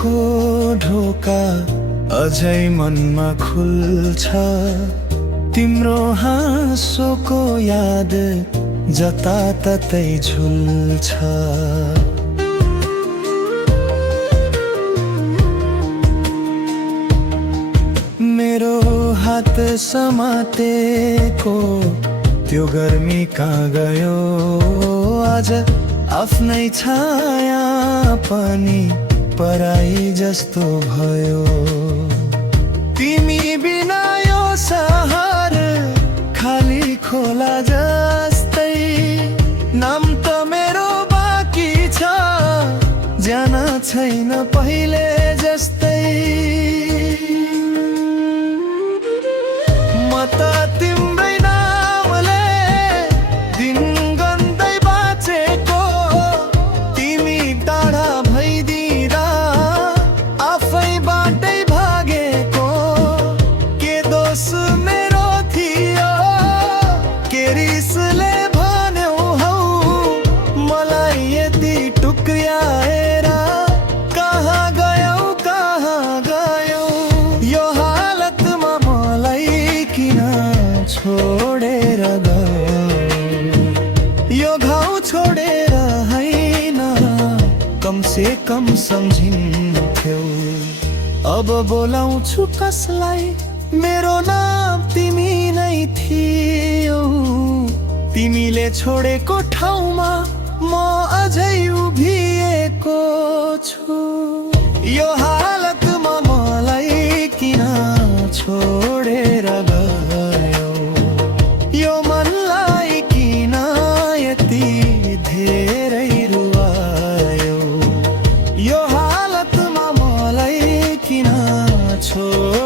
को ढोका अझै मनमा खुल्छ। तिम्रो हाँसोको याद जताततै झुल्छ। मेरो हात समातेको त्यो गर्मी कहाँ गयो? आज आफ्नै छाया पनि पराई जस्तो भयो। तिमी बिना यो सहर खाली खोला जस्तै। नाम त मेरो बाँकी छ, जान छैन पहिले जस्तै। म त तिम्रै नामले दिन गन्दै बाँचेको। तिमी टाढा भइदिँदा आफै बाटै भागेको। के दोष मेरो थियो, के रिसले भन्यौ हौ मलाई यति टुक्र्याएर? कहाँ गयौ, कहाँ गयौ? यो हालतमा मलाई किन छोडेर गयौ? यो घाउ छोडेर हैन, कम से कम सम्झिन्थ्यौ। अब बोलाउँछु कसलाई? मेरो नाम तिमी नै थियौ। तिमीले छोडेको ठाउँमा म अझै उभिएको छु। यो हालतमा मलाई किन छोडेर गयौ? यो मनलाई किन यति धेरै रुवायौ? यो हालतमा मलाई किन छोड